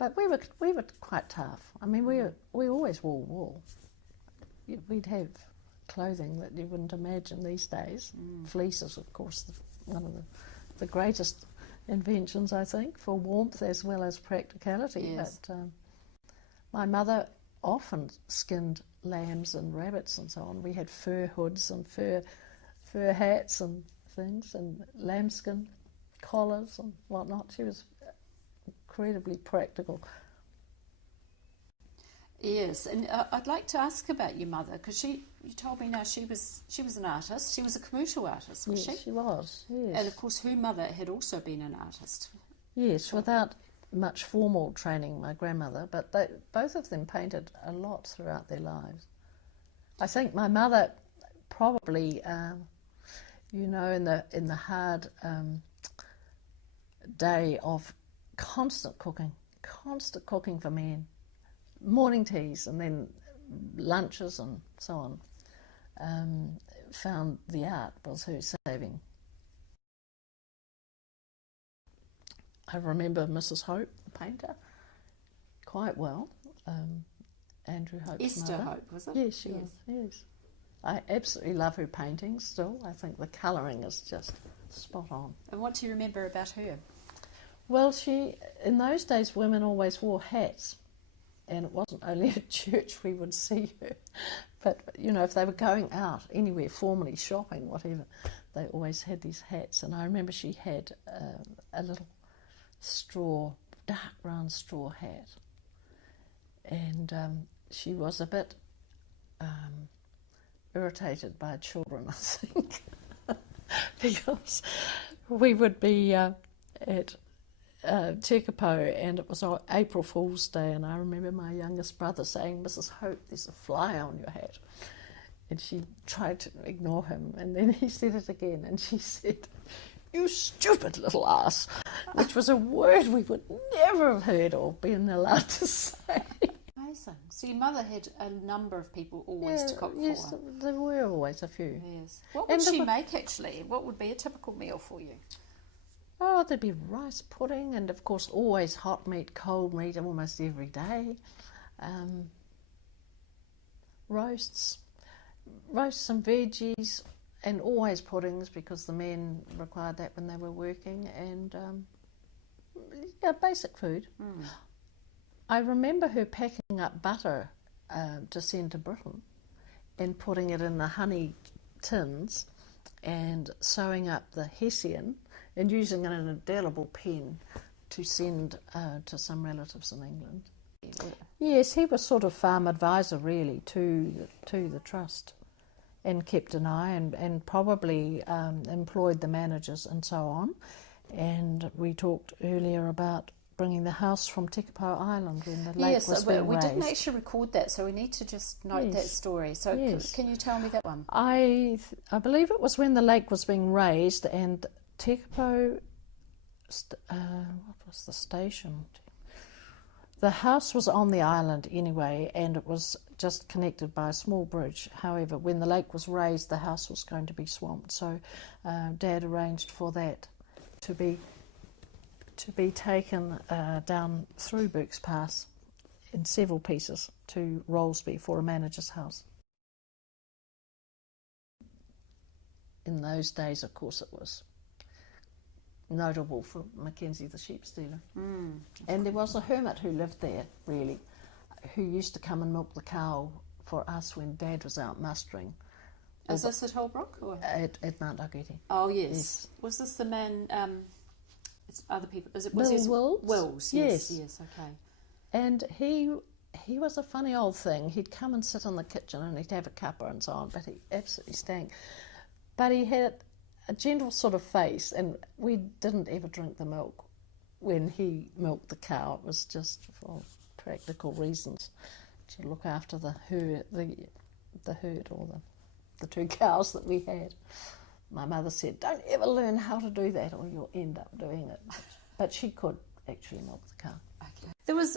But we were quite tough. I mean, we always wore wool. We'd have clothing that you wouldn't imagine these days. Fleece is, of course, one of the greatest inventions, I think, for warmth as well as practicality. Yes. But my mother often skinned lambs and rabbits and so on. We had fur hoods and fur hats and things, and lambskin collars and whatnot. She was incredibly practical. Yes, and I'd like to ask about your mother, because you told me now she was an artist. She was a commercial artist, was Yes, she? she was, yes. And of course her mother had also been an artist. Yes, without much formal training, my grandmother, but both of them painted a lot throughout their lives. I think my mother probably, in the hard day of constant cooking for men, morning teas and then lunches and so on, found the art was her saving. I remember Mrs. Hope, the painter, quite well. Andrew Hope's Esther mother. Hope, was it? Yes, she was, yes. I absolutely love her paintings still. I think the colouring is just spot on. And what do you remember about her? Well, in those days, women always wore hats. And it wasn't only at church we would see her. But, if they were going out anywhere, formally shopping, whatever, they always had these hats. And I remember she had a little dark brown straw hat. And she was a bit irritated by children, I think, because we would be at Tekapo, and it was April Fool's Day, and I remember my youngest brother saying, "Mrs. Hope, there's a fly on your hat." And she tried to ignore him, and then he said it again, and she said, "You stupid little ass," which was a word we would never have heard or been allowed to say. Amazing. So your mother had a number of people always to cook yes, for her. there were always a few. Yes. What would she make, actually? What would be a typical meal for you? Oh, there'd be rice pudding, and of course always hot meat, cold meat, almost every day. Roasts and veggies, and always puddings because the men required that when they were working, and basic food. I remember her packing up butter to send to Britain and putting it in the honey tins and sewing up the hessian and using an indelible pen to send to some relatives in England. Yes, he was sort of farm advisor really to the trust, and kept an eye and probably employed the managers and so on. And we talked earlier about bringing the house from Tekapo Island when the lake was being raised. Yes, we didn't actually record that, so we need to just note that story. So can you tell me that one? I believe it was when the lake was being raised, and Tekapo, what was the station? The house was on the island anyway, and it was just connected by a small bridge. However, when the lake was raised, the house was going to be swamped, so Dad arranged for that to be taken down through Burkes Pass in several pieces to Rollesby for a manager's house. In those days, of course, it was notable for Mackenzie the sheep stealer. And there was a hermit who lived there, really, who used to come and milk the cow for us when Dad was out mustering. Is this at Holbrook? Or? At Mount Dalgety. Oh, yes. Was this the man... it's other people. Was Wills? Wills, yes, okay. And he was a funny old thing. He'd come and sit in the kitchen and he'd have a cuppa and so on, but he absolutely stank. But he had a gentle sort of face, and we didn't ever drink the milk when he milked the cow. It was just for practical reasons, to look after the herd or the two cows that we had. My mother said, "Don't ever learn how to do that or you'll end up doing it." But she could actually milk the cow. Okay. There was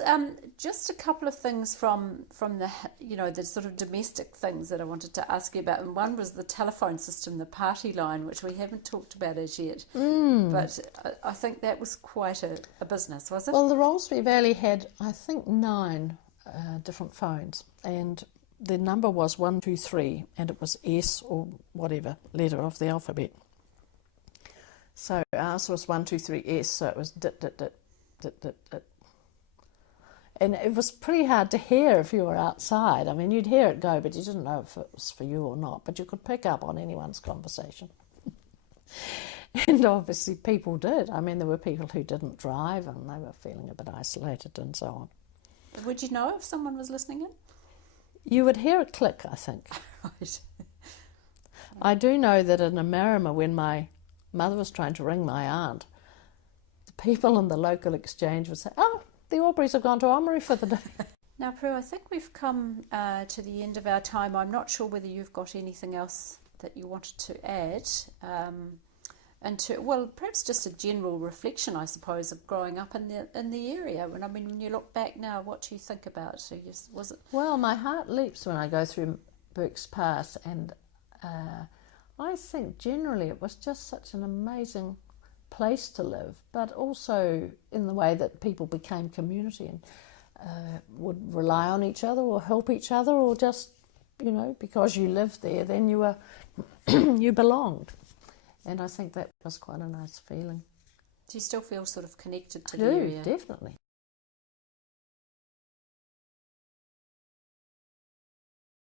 just a couple of things from the, the sort of domestic things that I wanted to ask you about. And one was the telephone system, the party line, which we haven't talked about as yet. But I think that was quite a business, was it? Well, the Rollesby Valley had, I think, 9 different phones, and the number was 123, and it was S or whatever letter of the alphabet. So ours was 123S, so it was dit, dit, dit, dit, dit, dit. And it was pretty hard to hear if you were outside. I mean, you'd hear it go, but you didn't know if it was for you or not. But you could pick up on anyone's conversation. And obviously people did. I mean, there were people who didn't drive and they were feeling a bit isolated and so on. Would you know if someone was listening in? You would hear a click, I think. Right. I do know that in Amarama, when my mother was trying to ring my aunt, the people in the local exchange would say, "Oh, the Aubreys have gone to Omery for the day." Now, Prue, I think we've come to the end of our time. I'm not sure whether you've got anything else that you wanted to add. Well, perhaps just a general reflection, I suppose, of growing up in the area. And I mean, when you look back now, what do you think about it? Was it? Well, my heart leaps when I go through Burkes Pass, and I think generally it was just such an amazing place to live, but also in the way that people became community and would rely on each other or help each other, or just, because you lived there, then you were you belonged. And I think that was quite a nice feeling. Do you still feel sort of connected to I the do, area? definitely.